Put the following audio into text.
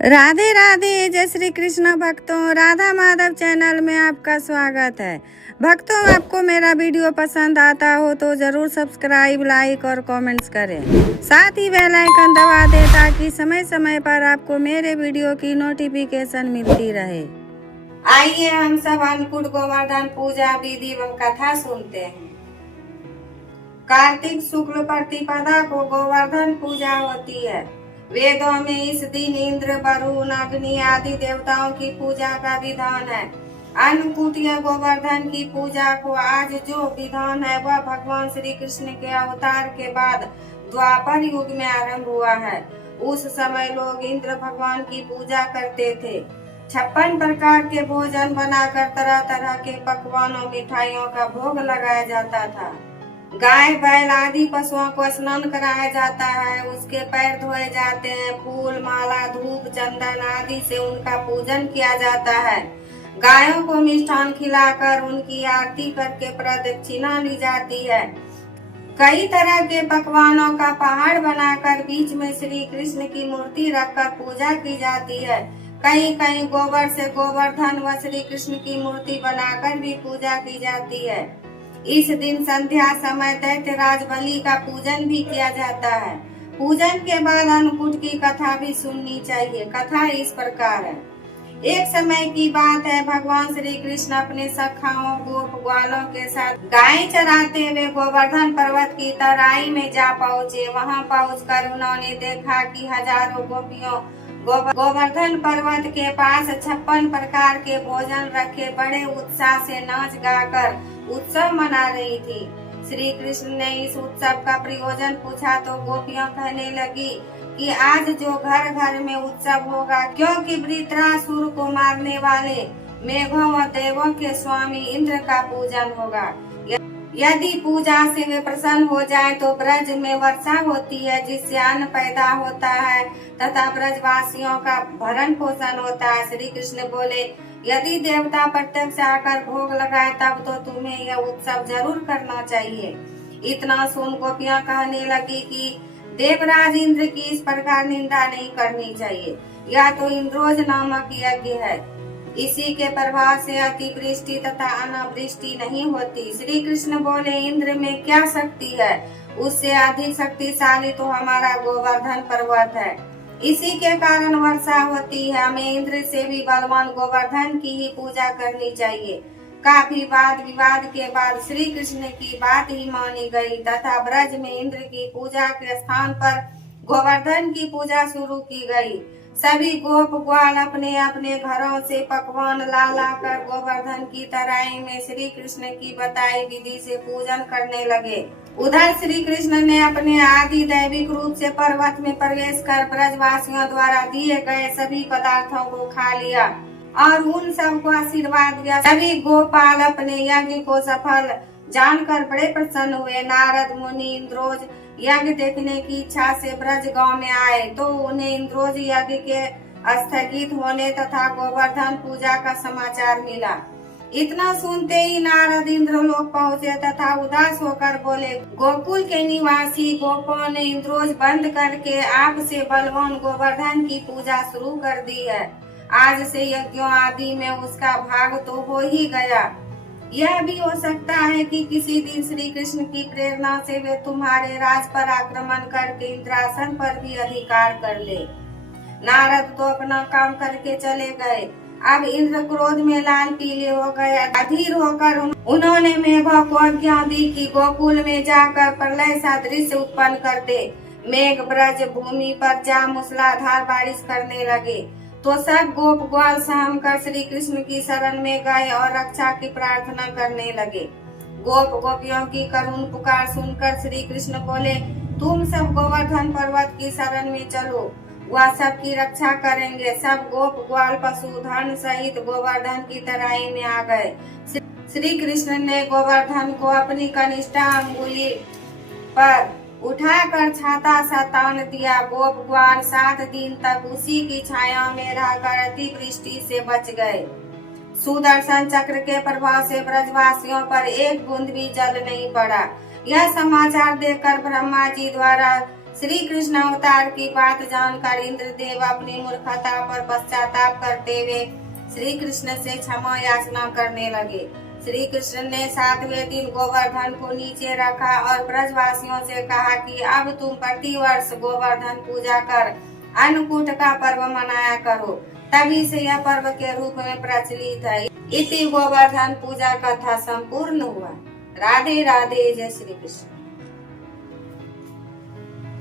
राधे राधे। जय श्री कृष्ण भक्तों, राधा माधव चैनल में आपका स्वागत है। भक्तों, आपको मेरा वीडियो पसंद आता हो तो जरूर सब्सक्राइब, लाइक और कमेंट्स करें। साथ ही बेल आइकन दबा दें ताकि समय समय पर आपको मेरे वीडियो की नोटिफिकेशन मिलती रहे। आइए हम सब अन्नकूट गोवर्धन पूजा विधि एवं कथा सुनते हैं। कार्तिक शुक्ल प्रतिपदा को गोवर्धन पूजा होती है। वेदों में इस दिन इंद्र, वरुण, अग्नि आदि देवताओं की पूजा का विधान है। अन्नकूट या गोवर्धन की पूजा को आज जो विधान है वह भगवान श्री कृष्ण के अवतार के बाद द्वापर युग में आरंभ हुआ है। उस समय लोग इंद्र भगवान की पूजा करते थे। 56 प्रकार के भोजन बनाकर तरह तरह के पकवानों, मिठाइयों का भोग लगाया जाता था। गाय, बैल आदि पशुओं को स्नान कराया जाता है, उसके पैर धोए जाते हैं, फूल, माला, धूप, चंदन आदि से उनका पूजन किया जाता है। गायों को मिष्ठान खिलाकर उनकी आरती करके प्रदक्षिणा ली जाती है। कई तरह के पकवानों का पहाड़ बनाकर बीच में श्री कृष्ण की मूर्ति रखकर पूजा की जाती है। कहीं कहीं गोबर से गोवर्धन व श्री कृष्ण की मूर्ति बनाकर भी पूजा की जाती है। इस दिन संध्या समय दैत्यराज बलि का पूजन भी किया जाता है। पूजन के बाद अन्नकूट की कथा भी सुननी चाहिए। कथा इस प्रकार है। एक समय की बात है, भगवान श्री कृष्ण अपने सखाओं, गोप ग्वालों के साथ गाय चराते हुए गोवर्धन पर्वत की तराई में जा पहुँचे। वहां पहुंचकर उन्होंने देखा कि हजारों गोपियों गोवर्धन पर्वत के पास 56 प्रकार के भोजन रखे बड़े उत्साह से नाच गाकर उत्सव मना रही थी। श्री कृष्ण ने इस उत्सव का प्रयोजन पूछा तो गोपियां कहने लगी कि आज जो घर घर में उत्सव होगा, क्योंकि वृत्रासुर को मारने वाले मेघों व देवों के स्वामी इंद्र का पूजन होगा। यदि पूजा से वे प्रसन्न हो जाए तो ब्रज में वर्षा होती है, जिससे अन्न पैदा होता है तथा ब्रजवासियों का भरण पोषण होता है। श्री कृष्ण बोले, यदि देवता प्रत्यक्ष आकर भोग लगाए तब तो तुम्हें यह उत्सव जरूर करना चाहिए। इतना सुन गोपियां कहने लगी कि देवराज इंद्र की इस प्रकार निंदा नहीं करनी चाहिए। यह तो इंद्रोज नामक यज्ञ है, इसी के प्रभाव से अतिवृष्टि तथा अनावृष्टि नहीं होती। श्री कृष्ण बोले, इंद्र में क्या शक्ति है, उससे अधिक शक्तिशाली तो हमारा गोवर्धन पर्वत है, इसी के कारण वर्षा होती है। हमें इंद्र से भी बलवान गोवर्धन की ही पूजा करनी चाहिए। काफी वाद विवाद के बाद श्री कृष्ण की बात ही मानी गई तथा ब्रज में इंद्र की पूजा के स्थान पर गोवर्धन की पूजा शुरू की गई। सभी गोप ग्वाल अपने अपने घरों से पकवान ला कर गोवर्धन की तराई में श्री कृष्ण की बताई विधि से पूजन करने लगे। उधर श्री कृष्ण ने अपने आदि दैविक रूप से पर्वत में प्रवेश कर ब्रजवासियों द्वारा दिए गए सभी पदार्थों को खा लिया और उन सबको आशीर्वाद दिया। सभी गोपाल अपने यज्ञ को सफल जानकर बड़े प्रसन्न हुए। नारद मुनि इंद्रोज यज्ञ देखने की इच्छा से ब्रज गांव में आए तो उन्हें इंद्रोज यज्ञ के स्थगित होने तथा गोवर्धन पूजा का समाचार मिला। इतना सुनते ही नारद इंद्रलोक पहुँचे तथा उदास होकर बोले, गोकुल के निवासी गोपों ने इंद्रोज बंद करके आपसे बलवान गोवर्धन की पूजा शुरू कर दी है। आज से यज्ञों आदि में उसका भाग तो हो ही गया। यह भी हो सकता है कि किसी दिन श्री कृष्ण की प्रेरणा से वे तुम्हारे राज पर आक्रमण करके इंद्रासन पर भी अधिकार कर ले। नारद तो अपना काम करके चले गए। अब इंद्र क्रोध में लाल पीले हो गए। अधीर होकर उन्होंने मेघों को आज्ञा दी कि गोकुल में जाकर प्रलय सा दृश्य उत्पन्न कर दे। मेघ ब्रज भूमि पर जा मूसलाधार बारिश करने लगे तो सब गोप ग्वाल सहम कर श्री कृष्ण की शरण में गए और रक्षा की प्रार्थना करने लगे। गोप गोपियों की करुण पुकार सुनकर श्री कृष्ण बोले, तुम सब गोवर्धन पर्वत की शरण में चलो, वह सबकी रक्षा करेंगे। सब गोप ग्वाल पशु धन सहित गोवर्धन की तराई में आ गए। श्री कृष्ण ने गोवर्धन को अपनी कनिष्ठा अंगुली पर उठाकर छाता सा तान दिया। गोप ग्वाल 7 दिन तक उसी की छाया में रहकर अतिवृष्टि से बच गए। सुदर्शन चक्र के प्रभाव से ब्रजवासियों पर एक बूंद भी जल नहीं पड़ा। यह समाचार देखकर ब्रह्मा जी द्वारा श्री कृष्ण अवतार की बात जानकर इंद्रदेव अपनी मूर्खता पर पश्चाताप करते हुए श्री कृष्ण से क्षमा याचना करने लगे। श्री कृष्ण ने 7वें दिन गोवर्धन को नीचे रखा और ब्रजवासियों से कहा कि अब तुम प्रतिवर्ष गोवर्धन पूजा कर अन्नकूट का पर्व मनाया करो। तभी से यह पर्व के रूप में प्रचलित है। इति गोवर्धन पूजा कथा संपूर्ण हुआ। राधे राधे, जय श्री कृष्ण।